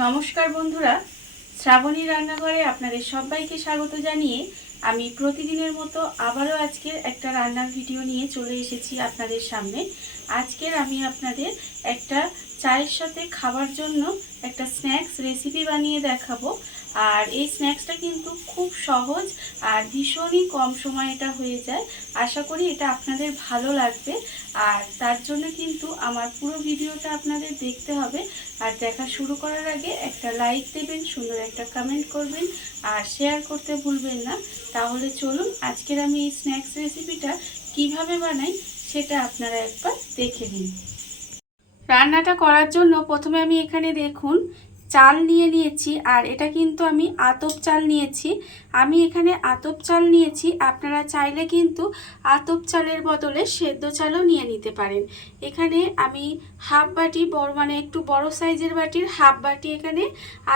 নমস্কার বন্ধুরা। শ্রাবণী রান্নাঘরে আপনাদের সবাইকে স্বাগত জানিয়ে আমি প্রতিদিনের মতো আবারও আজকের একটা রান্নার ভিডিও নিয়ে চলে এসেছি আপনাদের সামনে। আজকের আমি আপনাদের একটা চায়ের সাথে খাবার জন্য একটা স্ন্যাক্স রেসিপি বানিয়ে দেখাবো। আর এই স্ন্যাক্সটা কিন্তু খুব সহজ আর ভীষণই কম সময় এটা হয়ে যায়। আশা করি এটা আপনাদের ভালো লাগবে। আর তার জন্য কিন্তু আমার পুরো ভিডিওটা আপনাদের দেখতে হবে। আর দেখা শুরু করার আগে একটা লাইক দেবেন, সুন্দর একটা কমেন্ট করবেন আর শেয়ার করতে ভুলবেন না। তাহলে চলুন আজকের আমি এই স্ন্যাক্স রেসিপিটা কীভাবে বানাই সেটা আপনারা একবার দেখে নিন। রান্নাটা করার জন্য প্রথমে আমি এখানে দেখুন চাল নিয়ে নিয়েছি, আর এটা কিন্তু আমি আতপ চাল নিয়েছি। আমি এখানে আতপ চাল নিয়েছি, আপনারা চাইলে কিন্তু আতপ চালের বদলে সেদ্ধ চালও নিয়ে নিতে পারেন। এখানে আমি হাফ বাটি বড় মানে একটু বড় সাইজের বাটির হাফ বাটি এখানে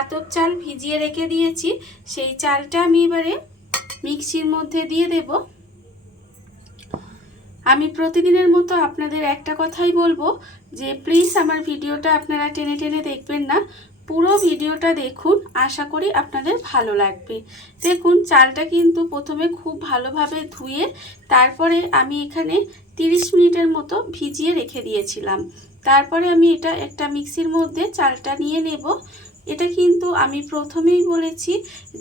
আতপ চাল ভিজিয়ে রেখে দিয়েছি। সেই চালটা আমি এবারে মিক্সির মধ্যে দিয়ে দেব। আমি প্রতিদিনের মতো আপনাদের একটা কথাই বলব যে প্লিজ আমার ভিডিওটা আপনারা টেনে টেনে দেখবেন না। পুরো ভিডিওটা দেখুন, আশা করি আপনাদের ভালো লাগবে। দেখুন, চালটা কিন্তু প্রথমে খুব ভালোভাবে ধুয়ে তারপরে আমি এখানে 30 মিনিটের মতো ভিজিয়ে রেখে দিয়েছিলাম। তারপরে আমি এটা একটা মিক্সির মধ্যে চালটা নিয়ে নেব। এটা কিন্তু আমি প্রথমেই বলেছি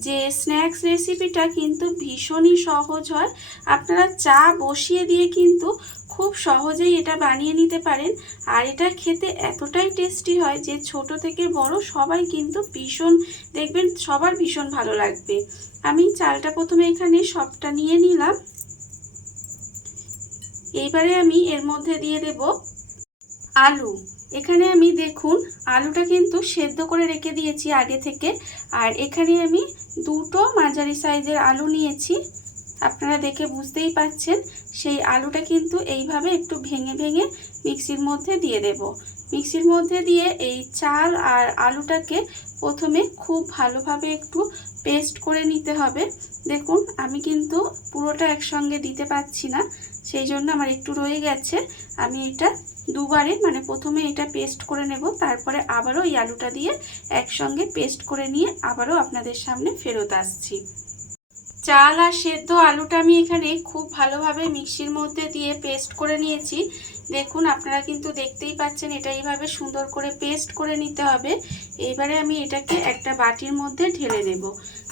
যে স্ন্যাক্স রেসিপিটা কিন্তু ভীষণই সহজ হয়। আপনারা চা বসিয়ে দিয়ে কিন্তু খুব সহজেই এটা বানিয়ে নিতে পারেন। আর এটা খেতে এতটাই টেস্টি হয় যে ছোট থেকে বড় সবাই কিন্তু ভীষণ, দেখবেন সবার ভীষণ ভালো লাগবে। আমি চালটা প্রথমে এখানে সবটা নিয়ে নিলাম। এইবারে আমি এর মধ্যে দিয়ে দেব আলু। এখানে আমি দেখুন, আলুটা কিন্তু সেদ্ধ করে রেখে দিয়েছি আগে থেকে। আর এখানে আমি দুটো মাঝারি সাইজের আলু নিয়েছি। আপনারা দেখে বুঝতেই পাচ্ছেন সেই আলুটা কিন্তু এইভাবে একটু ভেঙে ভেঙে মিক্সির মধ্যে দিয়ে দেব। মিক্সির মধ্যে দিয়ে এই চাল আর আলুটাকে প্রথমে খুব ভালোভাবে একটু পেস্ট করে নিতে হবে। দেখুন, আমি কিন্তু পুরোটা একসঙ্গে দিতে পারছি না, সেই জন্য আমার একটু রয়ে গেছে। আমি এটা দুবারে মানে প্রথমে এটা পেস্ট করে নেব, তারপরে আবারও এই আলুটা দিয়ে একসঙ্গে পেস্ট করে নিয়ে আবারও আপনাদের সামনে ফেরত আসছি। চাল আর সেদ্ধ আলুটা আমি এখানে খুব ভালোভাবে মিক্সির মধ্যে দিয়ে পেস্ট করে নিয়েছি। দেখুন, আপনারা কিন্তু দেখতেই পাচ্ছেন এটা এইভাবে সুন্দর করে পেস্ট করে নিতে হবে। এইবারে আমি এটাকে একটা বাটির মধ্যে ঢেলে নেব।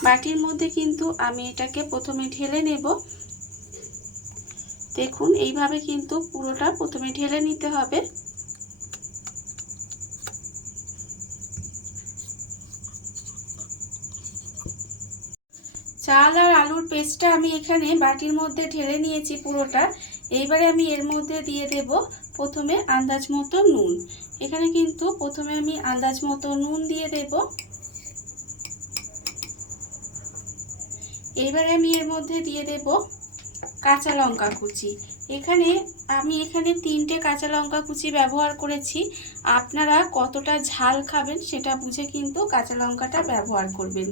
বাটির মধ্যে কিন্তু আমি এটাকে প্রথমে ঢেলে নেব। দেখুন, এইভাবে কিন্তু পুরোটা প্রথমে ঢেলে নিতে হবে। চাল আর আলুর পেস্টটা আমি এখানে বাটির মধ্যে ঢেলে নিয়েছি পুরোটা। এইবারে আমি এর মধ্যে দিয়ে দেব প্রথমে আন্দাজ মতো নুন। এখানে কিন্তু প্রথমে আমি আন্দাজ মতো নুন দিয়ে দেব। এইবারে আমি এর মধ্যে দিয়ে দেব কাঁচা লঙ্কা কুচি। এখানে আমি এখানে তিনটে কাঁচা লঙ্কা কুচি ব্যবহার করেছি। আপনারা কতটা ঝাল খাবেন সেটা বুঝে কিন্তু কাঁচা লঙ্কাটা ব্যবহার করবেন।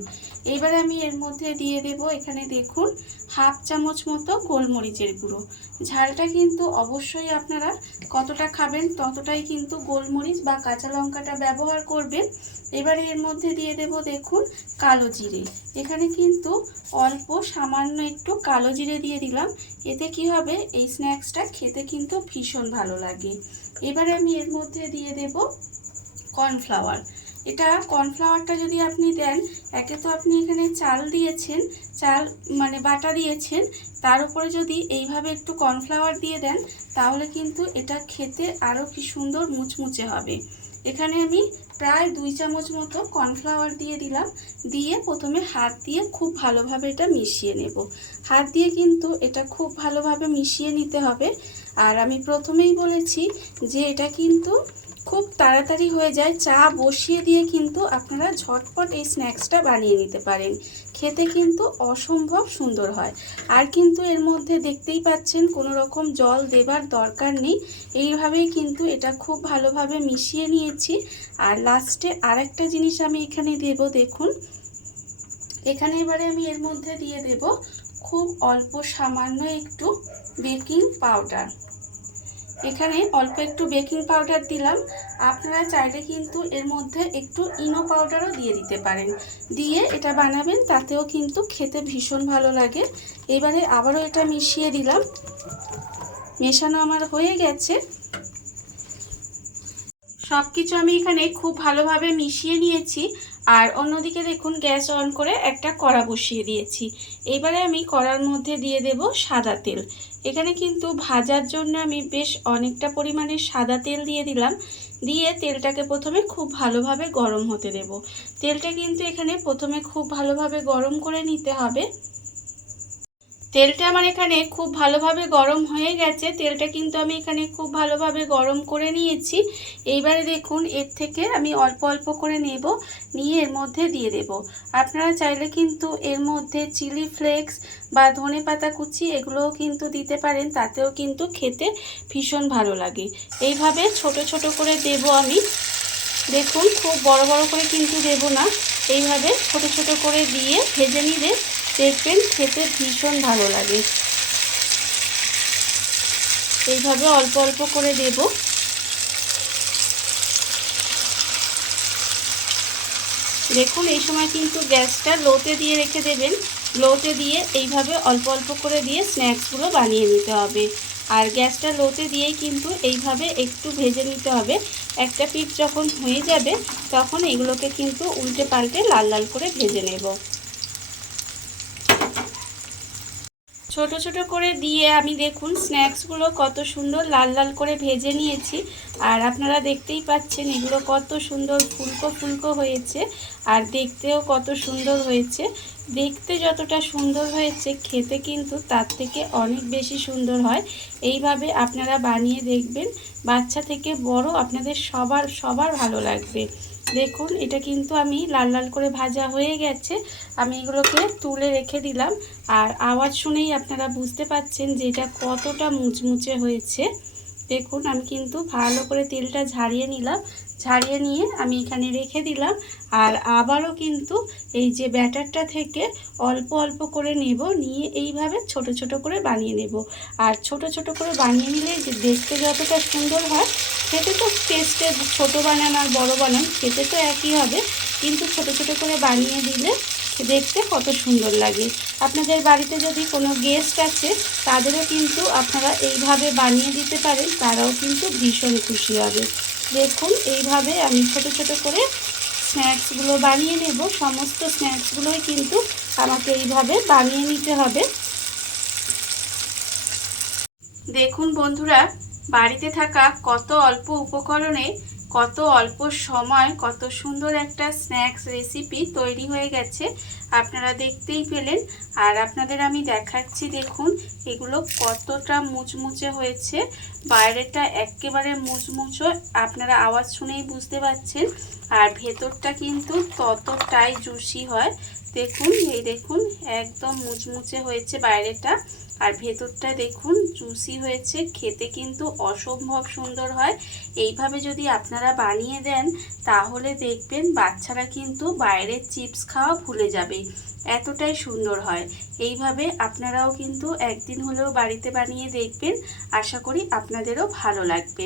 এবার আমি এর মধ্যে দিয়ে দেব এখানে দেখুন হাফ চামচ মতো গোলমরিচের গুঁড়ো। ঝালটা কিন্তু অবশ্যই আপনারা কতটা খাবেন ততটাই কিন্তু গোলমরিচ বা কাঁচা লঙ্কাটা ব্যবহার করবেন। এবারে এর মধ্যে দিয়ে দেব দেখুন কালো জিরে। এখানে কিন্তু অল্প সামান্য একটু কালো জিরে দিয়ে দিলাম। এতে কি হবে? এই স্ন্যাক্সটা খেতে কিন্তু ভীষণ ভালো লাগে। এবারে আমি এর মধ্যে দিয়ে দেব কর্নফ্লাওয়ার। এটা কর্নফ্লাওয়ারটা যদি আপনি দেন, একে তো আপনি এখানে চাল দিয়েছেন, চাল মানে বাটা দিয়েছেন, তার উপরে যদি এইভাবে একটু কর্নফ্লাওয়ার দিয়ে দেন, তাহলে কিন্তু এটা খেতে আরও কি সুন্দর মুচমুচে হবে। এখানে আমি প্রায় দুই চামচ মতো কর্নফ্লাওয়ার দিয়ে দিলাম, দিয়ে প্রথমে হাত দিয়ে খুব ভালোভাবে এটা মিশিয়ে নেব। হাত দিয়ে কিন্তু এটা খুব ভালোভাবে মিশিয়ে নিতে হবে। আর আমি প্রথমেই বলেছি যে এটা কিন্তু খুব তাড়াতাড়ি হয়ে যায়। চা বসিয়ে দিয়ে কিন্তু আপনারা ঝটপট এই স্ন্যাক্সটা বানিয়ে নিতে পারেন। খেতে কিন্তু অসম্ভব সুন্দর হয়। আর কিন্তু এর মধ্যে দেখতেই পাচ্ছেন কোনো রকম জল দেবার দরকার নেই। এইভাবেই কিন্তু এটা খুব ভালোভাবে মিশিয়ে নিয়েছি। আর লাস্টে আরেকটা জিনিস আমি এখানে দেব, দেখুন। এখানে এবারে আমি এর মধ্যে দিয়ে দেব খুব অল্প সামান্য একটু বেকিং পাউডার। এখানে অল্প একটু বেকিং পাউডার দিলাম। আপনারা চাইলে কিন্তু এর মধ্যে একটু ইনো পাউডারও দিয়ে দিতে পারেন। দিয়ে এটা বানাবেন, তাতেও কিন্তু খেতে ভীষণ ভালো লাগে। এবারে আবারও এটা মিশিয়ে দিলাম। মেশানো আমার হয়ে গেছে। সব কিছু আমি এখানে খুব ভালোভাবে মিশিয়ে নিয়েছি। আর অন্যদিকে দেখুন, গ্যাস অন করে একটা কড়া বসিয়ে দিয়েছি। এবারে আমি কড়ার মধ্যে দিয়ে দেব সাদা তেল। এখানে কিন্তু ভাজার জন্য আমি বেশ অনেকটা পরিমাণে সাদা তেল দিয়ে দিলাম। দিয়ে তেলটাকে প্রথমে খুব ভালোভাবে গরম হতে দেব। তেলটা কিন্তু এখানে প্রথমে খুব ভালোভাবে গরম করে নিতে হবে। তেলটা আমার এখানে খুব ভালোভাবে গরম হয়ে গেছে। তেলটা কিন্তু আমি এখানে খুব ভালোভাবে গরম করে নিয়েছি। এইবারে দেখুন, এর থেকে আমি অল্প অল্প করে নেব, নিয়ে এর মধ্যে দিয়ে দেব। আপনারা চাইলে কিন্তু এর মধ্যে চিলি ফ্লেক্স বা ধনে পাতা কুচি এগুলোও কিন্তু দিতে পারেন, তাতেও কিন্তু খেতে ভীষণ ভালো লাগে। এইভাবে ছোট ছোট করে দেব আমি। দেখুন, খুব বড় বড় করে কিন্তু দেব না। এইভাবে ছোট ছোট করে দিয়ে ভেজে নিলে দেখবেন খেতে ভীষণ ভালো লাগে। এইভাবে অল্প অল্প করে দেব। দেখুন, এই সময় কিন্তু গ্যাসটা লোতে দিয়ে রেখে দেবেন। লোতে দিয়ে এইভাবে অল্প অল্প করে দিয়ে স্ন্যাক্সগুলো বানিয়ে নিতে হবে। আর গ্যাসটা লোতে দিয়েই কিন্তু এইভাবে একটু ভেজে নিতে হবে। একটা পিঠ যখন হয়ে যাবে, তখন এগুলোকে কিন্তু উল্টে পাল্টে লাল লাল করে ভেজে নেব। ছোট ছোট করে দিয়ে আমি দেখুন স্ন্যাক্সগুলো কত সুন্দর লাল লাল করে ভেজে নিয়েছি। আর আপনারা দেখতেই পাচ্ছেন এগুলো কত সুন্দর ফুলকো ফুলকো হয়েছে আর দেখতেও কত সুন্দর হয়েছে। দেখতে যতটা সুন্দর হয়েছে, খেতে কিন্তু তার থেকে অনেক বেশি সুন্দর হয়। এইভাবে আপনারা বানিয়ে দেখবেন। বাচ্চা থেকে বড় আপনাদের সবার সবার ভালো লাগবে। দেখুন, এটা কিন্তু আমি লাল লাল করে ভাজা হয়ে গেছে। আমি এগুলোকে তুলে রেখে দিলাম। আর আওয়াজ শুনেই আপনারা বুঝতে পাচ্ছেন যে এটা কতটা মুচমুচে হয়েছে। দেখুন, আমি কিন্তু ভালো করে তেলটা ঝাড়িয়ে নিলাম। ছাড়িয়ে নিয়ে আমি এখানে রেখে দিলাম। আর আবারও কিন্তু এই যে ব্যাটারটা থেকে অল্প অল্প করে নেব, নিয়ে এইভাবে ছোট ছোট করে বানিয়ে নেব। আর ছোট ছোট করে বানিয়ে নিলে যে দেখতে যতটা সুন্দর হয়, খেতে তো টেস্টে ছোট বানান আর বড় বানান, খেতে তো একই হবে। কিন্তু ছোট ছোট করে বানিয়ে দিলে দেখতে কত সুন্দর লাগে। আপনাদের বাড়িতে যদি কোনো গেস্ট আছে, তাদেরও কিন্তু আপনারা এইভাবে বানিয়ে দিতে পারেন, তারাও কিন্তু ভীষণ খুশি হবে। দেখুন, এইভাবে আমি ছোট ছোট করে স্ন্যাক্সগুলো বানিয়ে নেব। সমস্ত স্ন্যাক্সগুলোই কিন্তু আমাকে এইভাবে বানিয়ে নিতে হবে। দেখুন বন্ধুরা, বাড়িতে থাকা কত অল্প উপকরণে কত অল্প সময়, কত সুন্দর একটা স্ন্যাক্স রেসিপি তৈরি হয়ে গেছে। আপনারা দেখতেই পেলেন। আর আপনাদের আমি দেখাচ্ছি, দেখুন, এগুলো কতটা মুচমুচে হয়েছে। বাইরেটা একেবারে মুচমুচো, আপনারা আওয়াজ শুনেই বুঝতে পারছেন। আর ভেতরটা কিন্তু ততটাই জুসি হয়। দেখুন, এই দেখুন, একদম মুচমুচে হয়েছে বাইরেটা। আর ভেতরটা দেখুন জুসি হয়েছে, খেতে কিন্তু অসম্ভব সুন্দর হয়। এইভাবে যদি আপনারা বানিয়ে দেন, তাহলে দেখবেন বাচ্চারা কিন্তু বাইরের চিপস খাওয়া ভুলে যাবে। এতটাই সুন্দর হয়। এইভাবে আপনারাও কিন্তু একদিন হলেও বাড়িতে বানিয়ে দেখবেন। আশা করি আপনাদেরও ভালো লাগবে।